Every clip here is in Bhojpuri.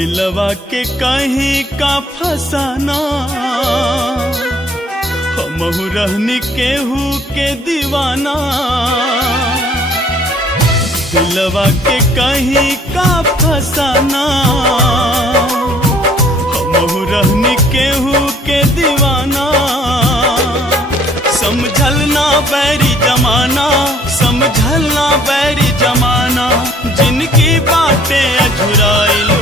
दिलवा के कहीं का फसाना, हमहु रहनी केहू के दीवाना। दिलवा के कहीं का फसाना, हमहु रहनी केहू के दीवाना। समझल ना बैरी जमाना, समझल ना बैरी जमाना, जिनकी बातें अझुराइल हो।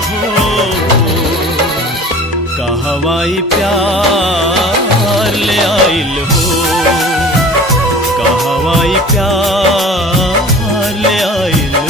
कहवाई प्यार ले आइल हो, कहवाई प्यार ले आइल हो।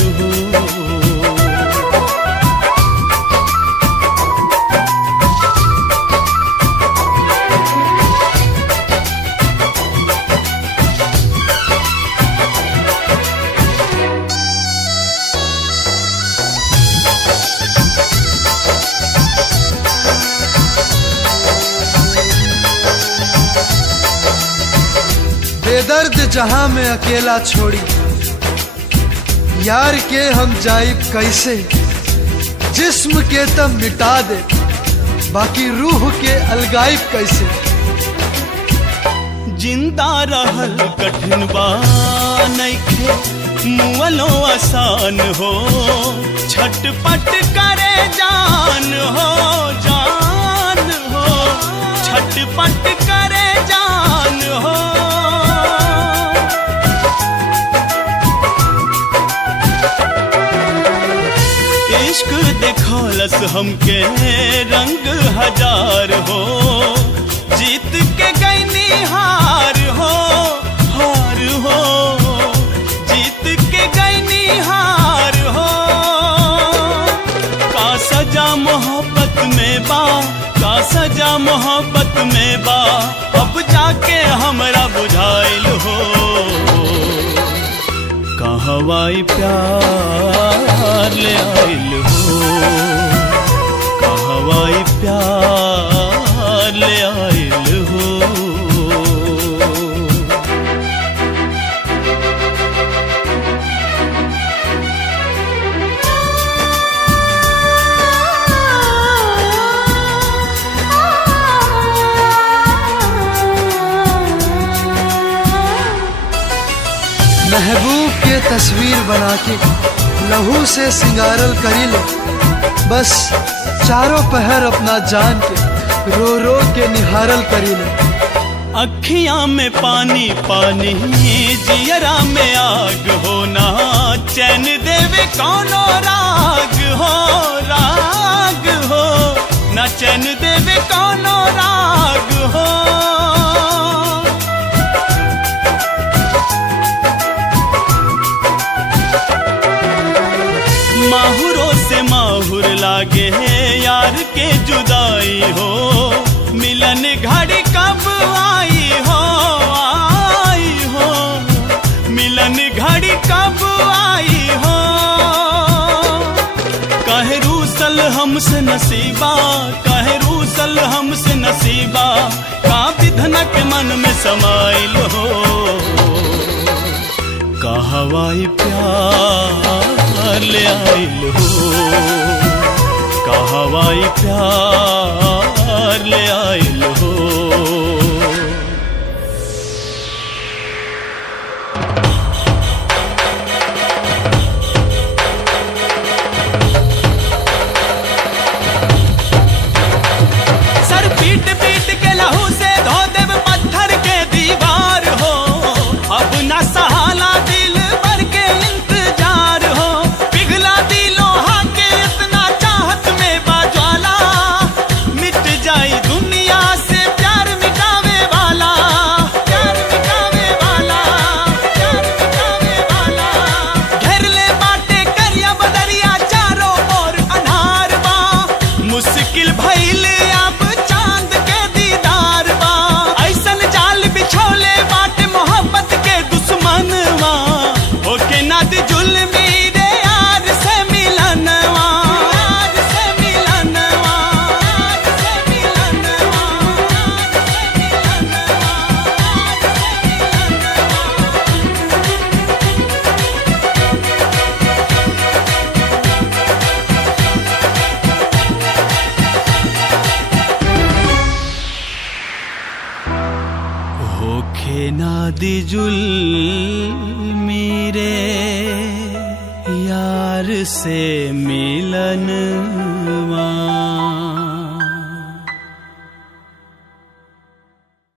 बेदर्द जहां में अकेला छोड़ी, यार के हम जाइब कैसे। जिस्म के तब मिटा दे, बाकी रूह के अलगाइब कैसे। जिंदा रहल कठिन बा नइखे, मुअलो आसान हो। छटपट करे जान हो, जान हो, छटपट करे जान हो। इश्क देखौलस हमके रंग हजार हो। जीत के गईनी हार हो, हार हो, जीत के गईनी हार हो। का सजा मोहब्बत में बा, का सजा मोहब्बत में बा, अब जाके हमरा बुझाइल हो। कहवाई प्यार ले आइल हो, कहवाई प्यार ले आइल हो। महबूब के तस्वीर बना के लहू से सिंगारल करी ले। बस चारों पहर अपना जान के रो रो के निहारल करी ले। अखियां में पानी पानी, जियरा में आग होना। चैन देवे कौनो राग हो, राग हो, ना चैन देवे कौनो राग हो। माहुरों से माहुर लागे यार के जुदाई हो। मिलन घड़ी कब आई हो, आई हो, मिलन घड़ी कब आई हो। कहे रूसल हमसे नसीबा, कहे रूसल हमसे नसीबा, का विधना के मन में समाइल हो। कहवाई प्यार ले आइल हो, कहवाई प्यार ले आइल हो। सर पीट पीट के लहू से धो देव पत्थर के दीवार हो। अब न सहाला दिल भर के इंतजार हो। पिघला दिलों के इतना चाहत में बाज्वाला, मिट जाई दुनिया से प्यार मिटावे वाला, प्यार मिटावे वाला, प्यार मिटावे वाला। घेर ले बाटे करिया बदरिया, चारों ओर अनार बा। मुश्किल भइल अब चांद के दीदार बा। ऐसन जाल बिछौले बाटे मोहब्बत के दुश्मनवा। होखे ना दिजुल मेरे यार से मिलनवा।